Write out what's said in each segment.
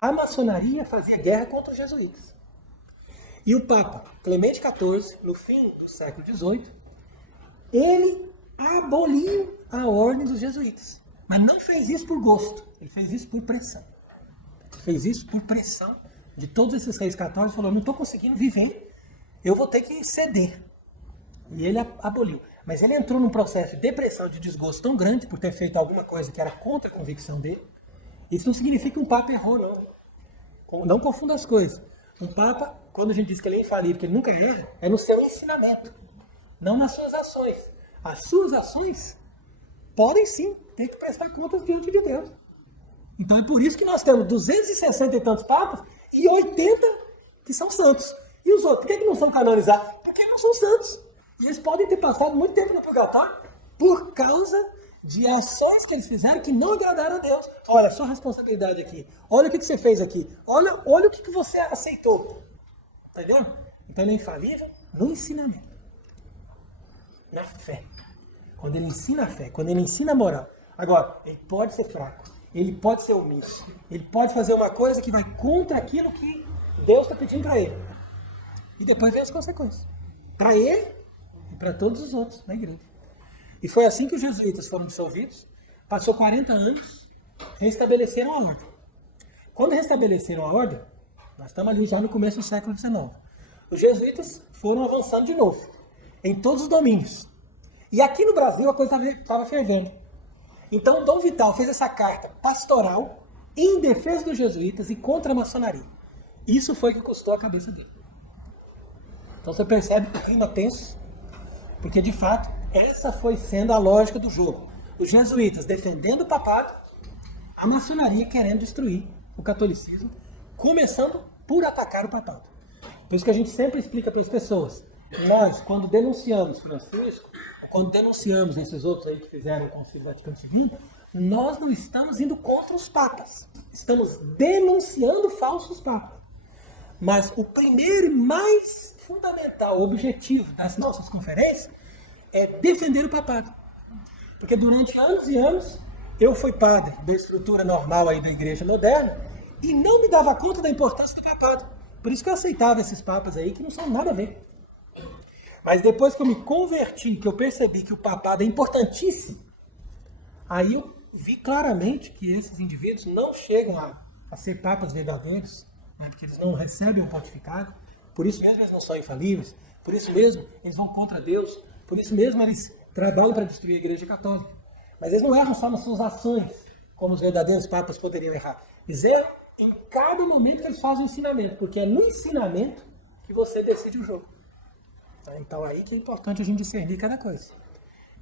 A maçonaria fazia guerra contra os jesuítas. E o Papa Clemente XIV, no fim do século XVIII, ele aboliu a ordem dos jesuítas. Mas não fez isso por gosto, ele fez isso por pressão. Ele fez isso por pressão de todos esses reis católicos, falou, não estou conseguindo viver, eu vou ter que ceder. E ele aboliu. Mas ele entrou num processo de depressão, de desgosto tão grande por ter feito alguma coisa que era contra a convicção dele. Isso não significa que um Papa errou, não. Não confunda as coisas. Um Papa, quando a gente diz que ele é infalível, que ele nunca erra, é no seu ensinamento, não nas suas ações. As suas ações podem sim ter que prestar contas diante de Deus. Então é por isso que nós temos 260 e tantos papas e 80 que são santos. E os outros, por que não são canonizados? Porque não são santos. E eles podem ter passado muito tempo no purgatório por causa de ações que eles fizeram que não agradaram a Deus. Olha, sua responsabilidade aqui. Olha o que você fez aqui. Olha o que você aceitou. Entendeu? Então ele é infalível no ensinamento. Na fé. Quando ele ensina a fé, quando ele ensina a moral. Agora, ele pode ser fraco. Ele pode ser omisso. Ele pode fazer uma coisa que vai contra aquilo que Deus está pedindo para ele. E depois vem as consequências. Para ele e para todos os outros na igreja. E foi assim que os jesuítas foram dissolvidos. Passou 40 anos, restabeleceram a ordem. Quando restabeleceram a ordem, nós estamos ali já no começo do século XIX. Os jesuítas foram avançando de novo, em todos os domínios. E aqui no Brasil a coisa estava fervendo. Então Dom Vital fez essa carta pastoral em defesa dos jesuítas e contra a maçonaria. Isso foi que custou a cabeça dele. Então você percebe o clima tenso, porque de fato essa foi sendo a lógica do jogo. Os jesuítas defendendo o papado, a maçonaria querendo destruir o catolicismo, começando por atacar o papado. Por isso que a gente sempre explica para as pessoas, nós, quando denunciamos Francisco, quando denunciamos esses outros aí que fizeram o Concílio Vaticano II, nós não estamos indo contra os papas. Estamos denunciando falsos papas. Mas o primeiro e mais fundamental objetivo das nossas conferências é defender o papado. Porque durante anos e anos, eu fui padre da estrutura normal aí da igreja moderna e não me dava conta da importância do papado. Por isso que eu aceitava esses papas aí que não são nada a ver. Mas depois que eu me converti, que eu percebi que o papado é importantíssimo, aí eu vi claramente que esses indivíduos não chegam a ser papas verdadeiros, né, porque eles não recebem o pontificado, por isso mesmo eles não são infalíveis, por isso mesmo eles vão contra Deus, por isso mesmo eles trabalham para destruir a Igreja Católica. Mas eles não erram só nas suas ações, como os verdadeiros papas poderiam errar. Eles erram em cada momento que eles fazem o ensinamento, porque é no ensinamento que você decide o jogo. Então aí que é importante a gente discernir cada coisa.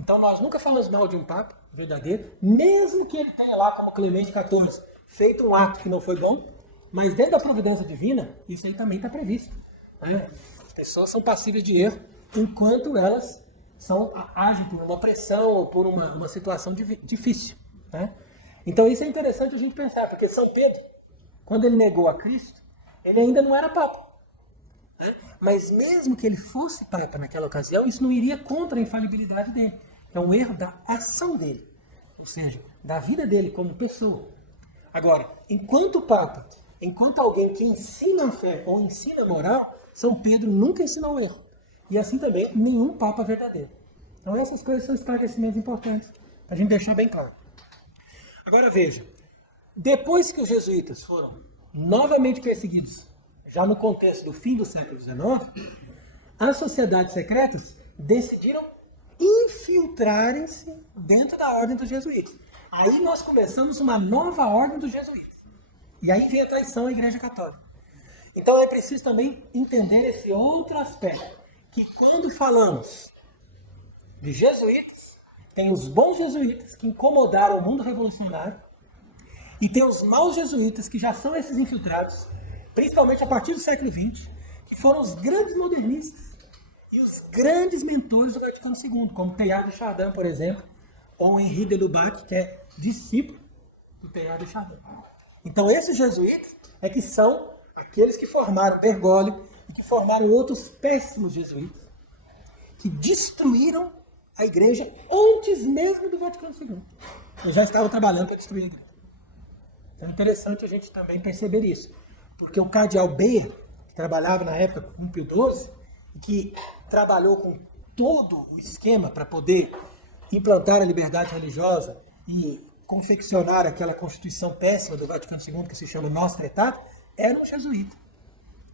Então nós nunca falamos mal de um papa verdadeiro, mesmo que ele tenha lá, como Clemente XIV, feito um ato que não foi bom, mas dentro da providência divina, isso aí também está previsto. Né? As pessoas são passíveis de erro, enquanto elas agem por uma pressão ou por uma situação difícil. Né? Então isso é interessante a gente pensar, porque São Pedro, quando ele negou a Cristo, ele ainda não era papa. Né? Mas mesmo que ele fosse papa naquela ocasião, isso não iria contra a infalibilidade dele. É um erro da ação dele, ou seja, da vida dele como pessoa. Agora, enquanto papa, enquanto alguém que ensina a fé ou ensina a moral, São Pedro nunca ensinou o erro. E assim também nenhum papa verdadeiro. Então essas coisas são esclarecimentos importantes, para a gente deixar bem claro. Agora veja, depois que os jesuítas foram novamente perseguidos, já no contexto do fim do século XIX, as sociedades secretas decidiram infiltrarem-se dentro da ordem dos jesuítas. Aí nós começamos uma nova ordem dos jesuítas. E aí vem a traição à Igreja Católica. Então é preciso também entender esse outro aspecto, que quando falamos de jesuítas, tem os bons jesuítas que incomodaram o mundo revolucionário, e tem os maus jesuítas que já são esses infiltrados, principalmente a partir do século XX, que foram os grandes modernistas e os grandes mentores do Vaticano II, como Teilhard de Chardin, por exemplo, ou Henri de Lubac, que é discípulo do Teilhard de Chardin. Então esses jesuítas é que são aqueles que formaram Bergoglio e que formaram outros péssimos jesuítas, que destruíram a igreja antes mesmo do Vaticano II. Eles já estavam trabalhando para destruir a igreja. É interessante a gente também perceber isso. Porque o cardeal Beyer, que trabalhava na época com Pio XII, e que trabalhou com todo o esquema para poder implantar a liberdade religiosa e confeccionar aquela constituição péssima do Vaticano II, que se chama Nostra Aetate, era um jesuíta.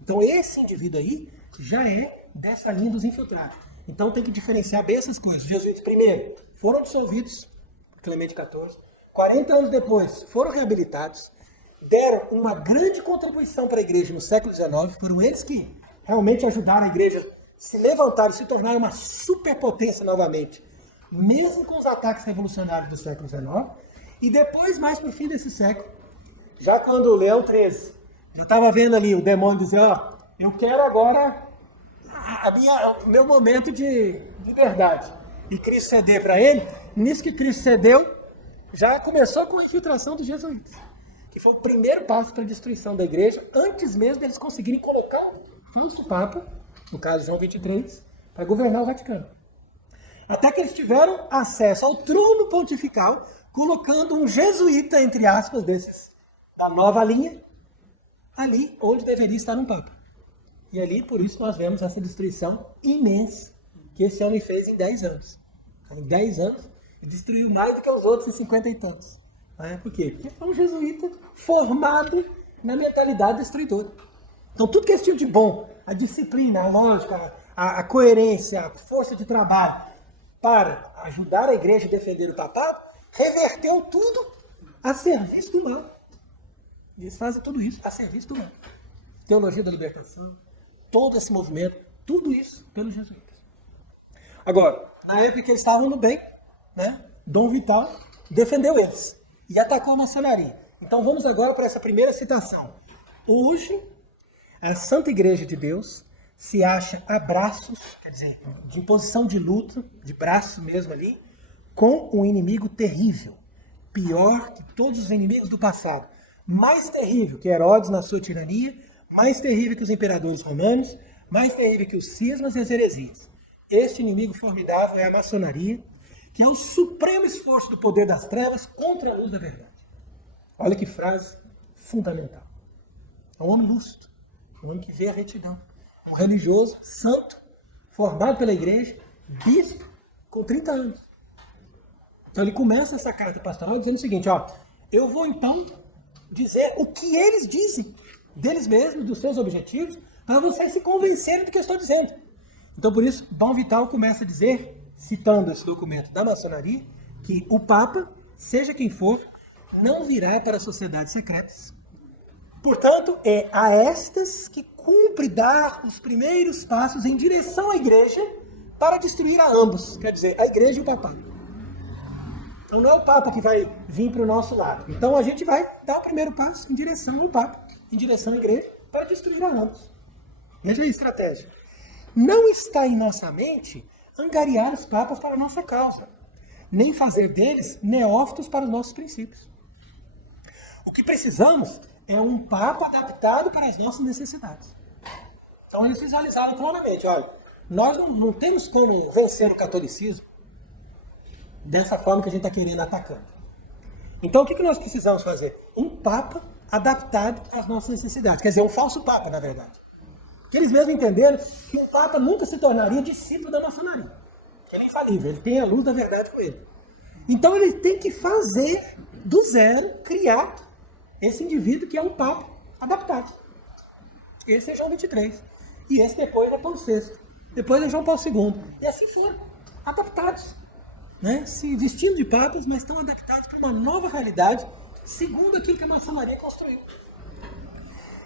Então esse indivíduo aí já é dessa linha dos infiltrados. Então tem que diferenciar bem essas coisas. Os jesuítas, primeiro, foram dissolvidos por Clemente XIV. 40 anos depois, foram reabilitados. Deram uma grande contribuição para a igreja no século XIX. Foram eles que realmente ajudaram a igreja a se levantar e se tornar uma superpotência novamente, mesmo com os ataques revolucionários do século XIX. E depois, mais para o fim desse século, já quando o Leão XIII já estava vendo ali o demônio dizer, ó, eu quero agora o meu momento de liberdade. E Cristo ceder para ele, nisso que Cristo cedeu, já começou com a infiltração dos jesuítas, que foi o primeiro passo para a destruição da igreja, antes mesmo deles conseguirem colocar um falso papa, no caso João XXIII, para governar o Vaticano. Até que eles tiveram acesso ao trono pontifical, colocando um jesuíta, entre aspas, desses, da nova linha, ali onde deveria estar um papa. E ali, por isso, nós vemos essa destruição imensa que esse homem fez em 10 anos. Em 10 anos, ele destruiu mais do que os outros em 50 e tantos. Por quê? Porque é um jesuíta formado na mentalidade destruidora. Então, tudo que é esse tipo de bom, a disciplina, a lógica, a coerência, a força de trabalho, para ajudar a igreja a defender o papado, reverteu tudo a serviço do mal. Eles fazem tudo isso a serviço do mal. Teologia da libertação, todo esse movimento, tudo isso pelos jesuítas. Agora, na época que eles estavam no bem, né, Dom Vital defendeu eles e atacou a maçonaria. Então vamos agora para essa primeira citação. Hoje, a Santa Igreja de Deus se acha a braços, quer dizer, de imposição de luta, de braço mesmo ali, com um inimigo terrível, pior que todos os inimigos do passado, mais terrível que Herodes na sua tirania, mais terrível que os imperadores romanos, mais terrível que os cismas e as heresias. Este inimigo formidável é a maçonaria, que é o supremo esforço do poder das trevas contra a luz da verdade. Olha que frase fundamental. É um homem lúcido, um homem que vê a retidão. Um religioso, santo, formado pela igreja, bispo, com 30 anos. Então ele começa essa carta pastoral dizendo o seguinte, ó, eu vou então dizer o que eles dizem deles mesmos, dos seus objetivos, para vocês se convencerem do que eu estou dizendo. Então por isso, Dom Vital começa a dizer, citando esse documento da maçonaria, que o Papa, seja quem for, não virá para sociedades secretas. Portanto, é a estas que cumpre dar os primeiros passos em direção à igreja para destruir a ambos, quer dizer, a igreja e o papado. Então não é o Papa que vai vir para o nosso lado. Então a gente vai dar o primeiro passo em direção ao Papa, em direção à igreja, para destruir a ambos. Veja a estratégia. Não está em nossa mente angariar os papas para a nossa causa, nem fazer deles neófitos para os nossos princípios. O que precisamos é um papa adaptado para as nossas necessidades. Então eles visualizaram claramente, olha, nós não temos como vencer o catolicismo dessa forma que a gente está querendo atacando. Então o que nós precisamos fazer? Um papa adaptado às nossas necessidades. Quer dizer, um falso papa, na verdade. Porque eles mesmos entenderam que um papa nunca se tornaria discípulo da maçonaria. Ele é infalível, ele tem a luz da verdade com ele. Então ele tem que fazer do zero, criar esse indivíduo que é um papa adaptado. Esse é João XXIII. E esse depois é Paulo VI. Depois é João Paulo II. E assim foram, adaptados. Né? Se vestindo de papas, mas estão adaptados para uma nova realidade, segundo aquilo que a maçonaria construiu.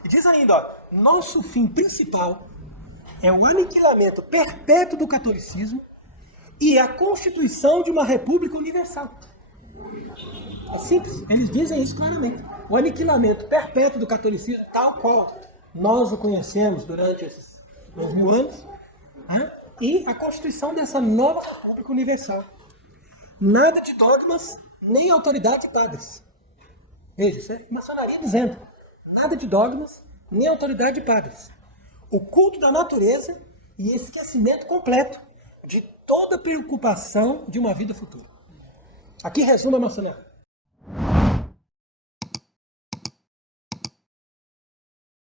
E diz ainda, ó, nosso fim principal é o aniquilamento perpétuo do catolicismo e a constituição de uma república universal. É simples, eles dizem isso claramente. O aniquilamento perpétuo do catolicismo, tal qual nós o conhecemos durante esses 2000 anos, né? E a constituição dessa nova república universal. Nada de dogmas, nem autoridade de padres. Veja, isso é maçonaria dizendo. Nada de dogmas, nem autoridade de padres. O culto da natureza e esquecimento completo de toda preocupação de uma vida futura. Aqui resume a maçonaria.